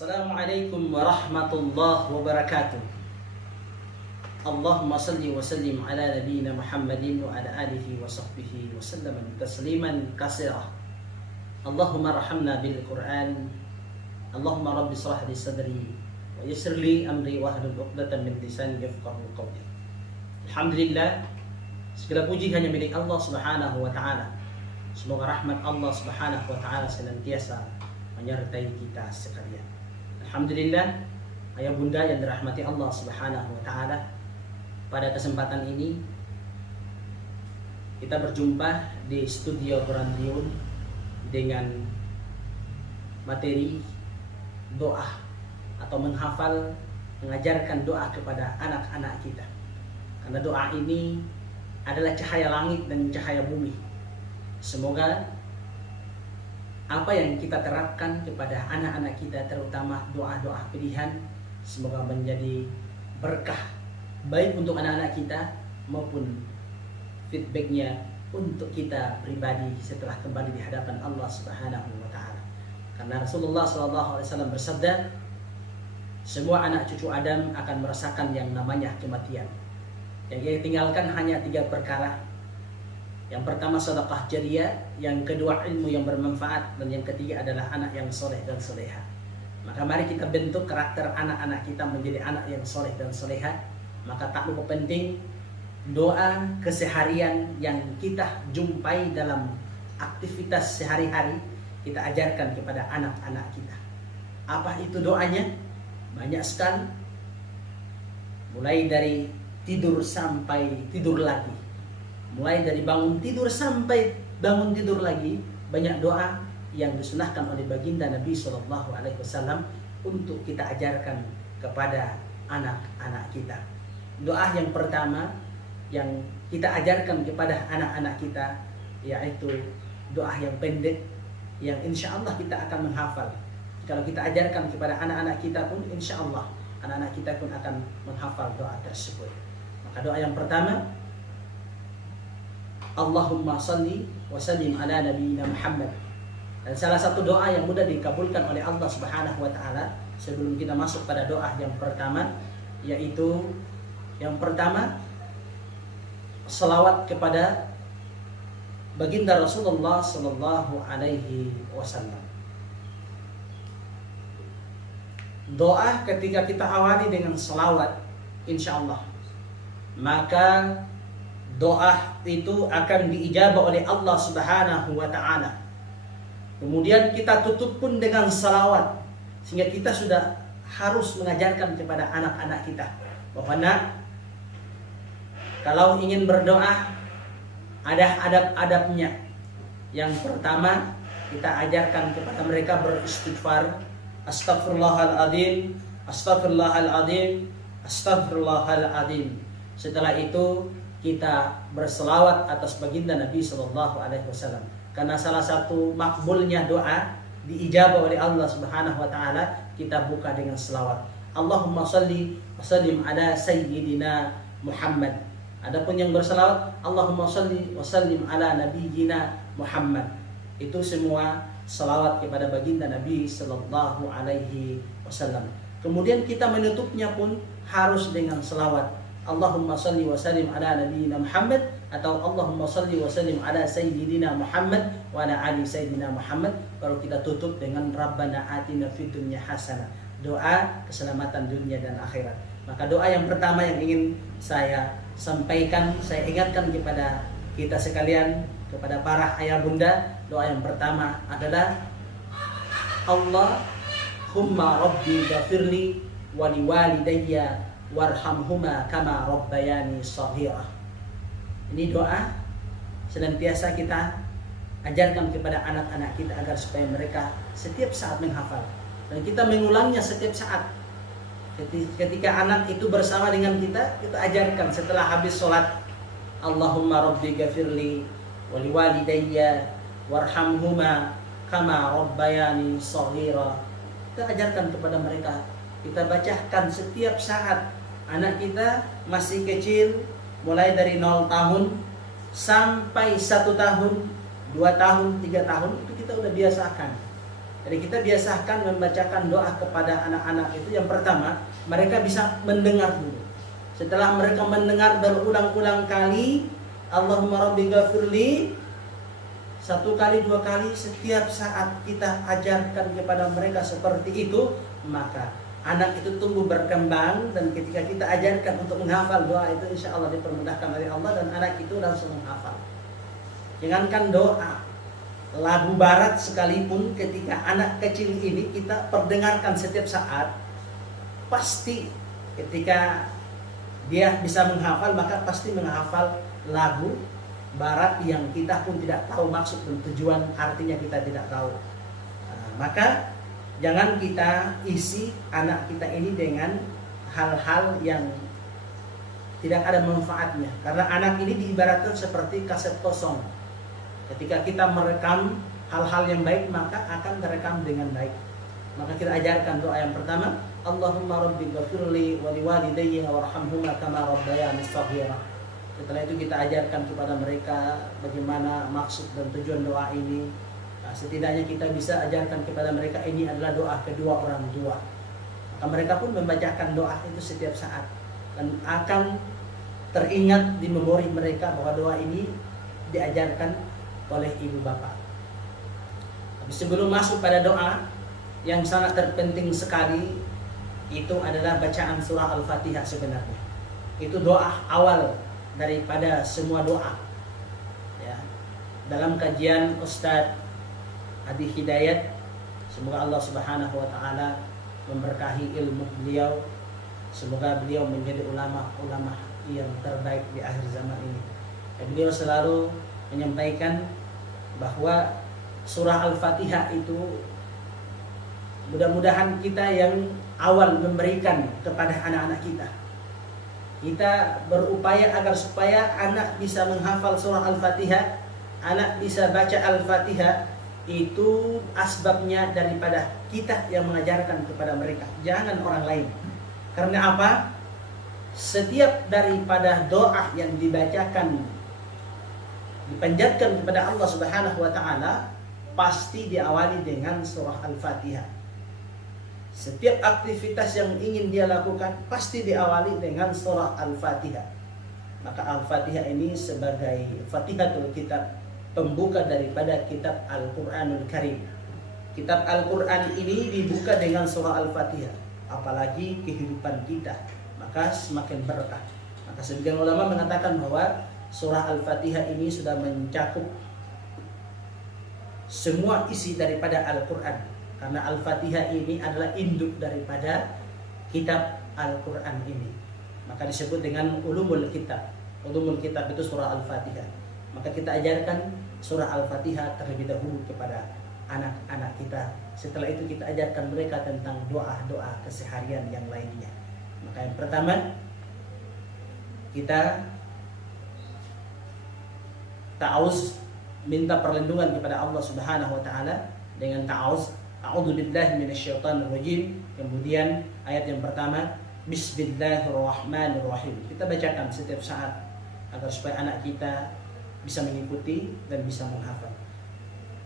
Assalamualaikum warahmatullahi wabarakatuh. Allahumma salli wa sallim ala nabiyyina Muhammadin wa ala alihi wa sahbihi wa sallam tasliman katsira. Allahumma arhamna bil Qur'an. Allahumma rabbi shrah li sadri wa yassir li amri wa hlul 'uqdatam min lisani yafqahu qawli. Alhamdulillah, segala puji hanya milik Allah Subhanahu wa taala. Semoga rahmat Allah Subhanahu wa taala senantiasa menyertai kita sekalian. Alhamdulillah, ayah bunda yang dirahmati Allah Subhanahu wa taala, pada kesempatan ini kita berjumpa di studio Qurantiun dengan materi doa atau menghafal, mengajarkan doa kepada anak-anak kita. Karena doa ini adalah cahaya langit dan cahaya bumi. Semoga apa yang kita terapkan kepada anak-anak kita, terutama doa-doa pilihan, semoga menjadi berkah baik untuk anak-anak kita maupun feedbacknya untuk kita pribadi setelah kembali di hadapan Allah Subhanahu wa taala. Karena Rasulullah SAW bersabda, semua anak cucu Adam akan merasakan yang namanya kematian. Yang ia tinggalkan hanya 3 perkara. Yang pertama sedekah jariyah, yang kedua ilmu yang bermanfaat, dan yang ketiga adalah anak yang soleh dan soleha. Maka mari kita bentuk karakter anak-anak kita menjadi anak yang soleh dan soleha. Maka tak lupa penting doa keseharian yang kita jumpai dalam aktivitas sehari-hari, kita ajarkan kepada anak-anak kita. Apa itu doanya? Banyak sekali. Mulai dari tidur sampai tidur lagi. Mulai dari bangun tidur sampai bangun tidur lagi, banyak doa yang disunahkan oleh baginda Nabi SAW untuk kita ajarkan kepada anak-anak kita. Doa yang pertama yang kita ajarkan kepada anak-anak kita yaitu doa yang pendek, yang insya Allah kita akan menghafal. Kalau kita ajarkan kepada anak-anak kita pun, insya Allah anak-anak kita pun akan menghafal doa tersebut. Maka doa yang pertama, Allahumma salli wa sallim ala nabiyyina Muhammad. Dan salah satu doa yang mudah dikabulkan oleh Allah Subhanahu wa taala sebelum kita masuk pada doa yang pertama, yaitu yang pertama selawat kepada baginda Rasulullah sallallahu alaihi wasallam. Doa ketika kita awali dengan selawat, insyaallah maka doa itu akan diijabah oleh Allah Subhanahu wa taala. Kemudian kita tutup pun dengan salawat, sehingga kita sudah harus mengajarkan kepada anak-anak kita bahwa nak, kalau ingin berdoa ada adab-adabnya. Yang pertama, kita ajarkan kepada mereka beristighfar, astagfirullahaladzim, astagfirullahaladzim, astagfirullahaladzim. Setelah itu kita berselawat atas baginda Nabi SAW. Karena salah satu makbulnya doa diijabah oleh Allah Subhanahu wa taala, kita buka dengan selawat. Allahumma salli wa sallim ala sayyidina Muhammad. Adapun yang berselawat, Allahumma salli wa sallim ala nabiyyina Muhammad. Itu semua selawat kepada baginda Nabi sallallahu alaihi wasallam. Kemudian kita menutupnya pun harus dengan selawat. Allahumma salli wa sallim ala nabiyyina Muhammad, atau Allahumma salli wa sallim ala sayyidina Muhammad wa ala ali sayyidina Muhammad. Baru kita tutup dengan Rabbana atina fid dunya hasanah, doa keselamatan dunia dan akhirat. Maka doa yang pertama yang ingin saya sampaikan, saya ingatkan kepada kita sekalian, kepada para ayah bunda, doa yang pertama adalah Allahumma rabbi ghafirli wa liwalidayya warhamhuma kama rabbayani shaghira. Ini doa senantiasa kita ajarkan kepada anak-anak kita agar supaya mereka setiap saat menghafal, dan kita mengulangnya setiap saat. Ketika anak itu bersama dengan kita ajarkan setelah habis sholat, Allahumma rabbi ghafirli wa liwalidayya warhamhuma kama rabbayani shaghira. Kita ajarkan kepada mereka, kita bacakan setiap saat. Anak kita masih kecil, mulai dari 0 tahun sampai 1 tahun, 2 tahun, 3 tahun, itu kita udah biasakan. Jadi kita biasakan membacakan doa kepada anak-anak itu, yang pertama mereka bisa mendengar dulu. Setelah mereka mendengar berulang-ulang kali Allahumma rabbi ghafirli, 1 kali 2 kali, setiap saat kita ajarkan kepada mereka seperti itu, maka anak itu tumbuh berkembang, dan ketika kita ajarkan untuk menghafal doa itu, insya Allah dipermudahkan oleh Allah dan anak itu langsung menghafal. Jangankan doa, lagu barat sekalipun ketika anak kecil ini kita perdengarkan setiap saat, pasti ketika dia bisa menghafal, maka pasti menghafal lagu barat yang kita pun tidak tahu maksud dan tujuan artinya, kita tidak tahu. Maka jangan kita isi anak kita ini dengan hal-hal yang tidak ada manfaatnya, karena anak ini diibaratkan seperti kaset kosong. Ketika kita merekam hal-hal yang baik, maka akan terekam dengan baik. Maka kita ajarkan doa yang pertama, Allahumma rabbi ghafirli wa liwalidayya warhamhuma kama rabbayani shaghira. Setelah itu kita ajarkan kepada mereka bagaimana maksud dan tujuan doa ini. Nah, setidaknya kita bisa ajarkan kepada mereka ini adalah doa kedua orang tua. Maka mereka pun membacakan doa itu setiap saat, dan akan teringat di memori mereka bahwa doa ini diajarkan oleh ibu bapak. Tapi sebelum masuk pada doa yang sangat terpenting sekali, itu adalah bacaan surah Al-Fatihah. Sebenarnya itu doa awal daripada semua doa ya. Dalam kajian Ustadz Adi Hidayat, semoga Allah Subhanahu wa taala memberkahi ilmu beliau, semoga beliau menjadi ulama-ulama yang terbaik di akhir zaman ini. Dan beliau selalu menyampaikan bahwa surah Al-Fatihah itu mudah-mudahan kita yang awal memberikan kepada anak-anak kita. Kita berupaya agar supaya anak bisa menghafal surah Al-Fatihah, anak bisa baca Al-Fatihah. Itu asbabnya daripada kita yang mengajarkan kepada mereka, jangan orang lain. Karena apa? Setiap daripada doa yang dibacakan, dipanjatkan kepada Allah Subhanahu wa taala, pasti diawali dengan surah Al-Fatihah. Setiap aktivitas yang ingin dia lakukan pasti diawali dengan surah Al-Fatihah. Maka Al-Fatihah ini sebagai Fatihatul Kitab, pembuka daripada kitab Al-Qur'anul Karim. Kitab Al-Qur'an ini dibuka dengan surah Al-Fatihah, apalagi kehidupan kita, maka semakin berkah. Maka sebagian ulama mengatakan bahwa surah Al-Fatihah ini sudah mencakup semua isi daripada Al-Quran, karena Al-Fatihah ini adalah induk daripada kitab Al-Quran ini. Maka disebut dengan ulumul kitab. Ulumul kitab itu surah Al-Fatihah. Maka kita ajarkan surah Al-Fatihah terlebih dahulu kepada anak-anak kita. Setelah itu kita ajarkan mereka tentang doa-doa keseharian yang lainnya. Maka yang pertama, kita ta'awuz, minta perlindungan kepada Allah Subhanahu wa taala dengan ta'awuz, a'udzubillahi minasyaitonir rajim. Kemudian ayat yang pertama, bismillahirrahmanirrahim. Kita bacakan setiap saat agar supaya anak kita bisa mengikuti dan bisa menghafal.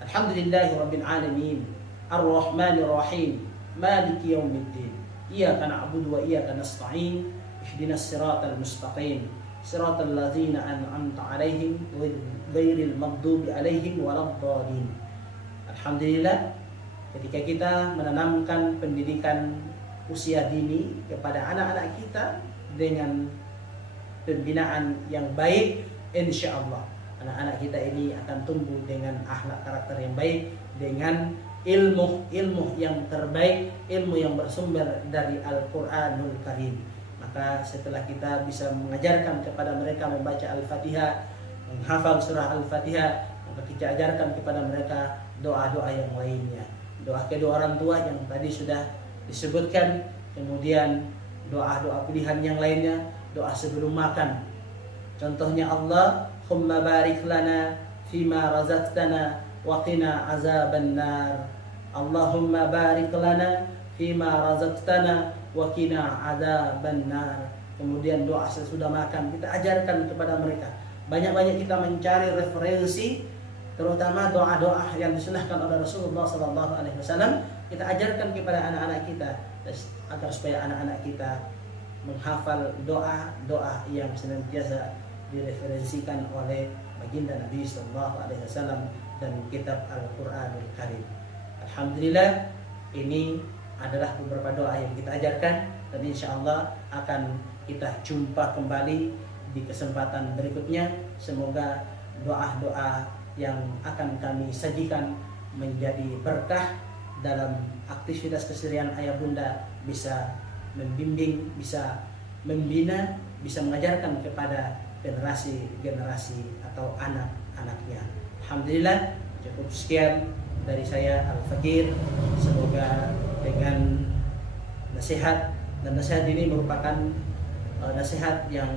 Alhamdulillahirabbil alamin, arrahmanir rahim, maliki yaumiddin, iyyaka na'budu wa iyyaka nasta'in, ihdinas siratal mustaqim, siratal ladzina an'amta 'alaihim ghairil maghdubi 'alaihim waladdallin. Alhamdulillah, ketika kita menanamkan pendidikan usia dini kepada anak-anak kita dengan pembinaan yang baik, insyaallah anak-anak kita ini akan tumbuh dengan akhlak karakter yang baik, dengan ilmu yang terbaik, ilmu yang bersumber dari Al-Qur'anul Karim. Maka setelah kita bisa mengajarkan kepada mereka membaca Al-Fatihah, menghafal surah Al-Fatihah, maka kita ajarkan kepada mereka doa-doa yang lainnya. Doa kedua orang tua yang tadi sudah disebutkan, kemudian doa-doa pilihan yang lainnya, doa sebelum makan. Contohnya, Allahumma barik lana fima razaqtana wa qina azaban nar. Allahumma barik lana fima razaqtana wa qina azaban nar. Kemudian doa sesudah makan kita ajarkan kepada mereka. Banyak-banyak kita mencari referensi terutama doa-doa yang disunahkan oleh Rasulullah SAW, kita ajarkan kepada anak-anak kita agar supaya anak-anak kita menghafal doa-doa yang senantiasa direferensikan oleh baginda Nabi SAW dan kitab Al-Quranul Karim. Alhamdulillah, ini adalah beberapa doa yang kita ajarkan, dan insya Allah akan kita jumpa kembali di kesempatan berikutnya. Semoga doa-doa yang akan kami sajikan menjadi berkah dalam aktivitas keseharian ayah bunda, bisa membimbing, bisa membina, bisa mengajarkan kepada generasi-generasi atau anak-anaknya. Alhamdulillah, cukup sekian dari saya Al-Fakir. Semoga dengan nasihat, dan nasihat ini merupakan nasihat yang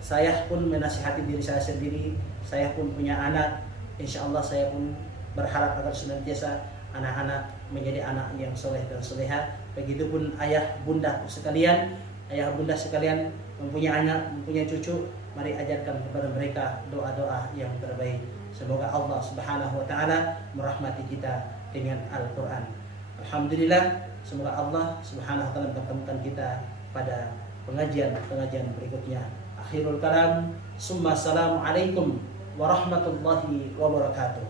saya pun menasihati diri saya sendiri. Saya pun punya anak. Insya Allah saya pun berharap agar senantiasa anak-anak menjadi anak yang soleh dan soleha. Begitupun ayah bunda sekalian, mempunyai anak, mempunyai cucu, mari ajarkan kepada mereka doa-doa yang terbaik. Semoga Allah Subhanahu wa taala merahmati kita dengan Al-Qur'an. Alhamdulillah, semoga Allah Subhanahu wa taala mempertemukan kita pada pengajian berikutnya. Akhirul kalam, summa assalamualaikum warahmatullahi wabarakatuh.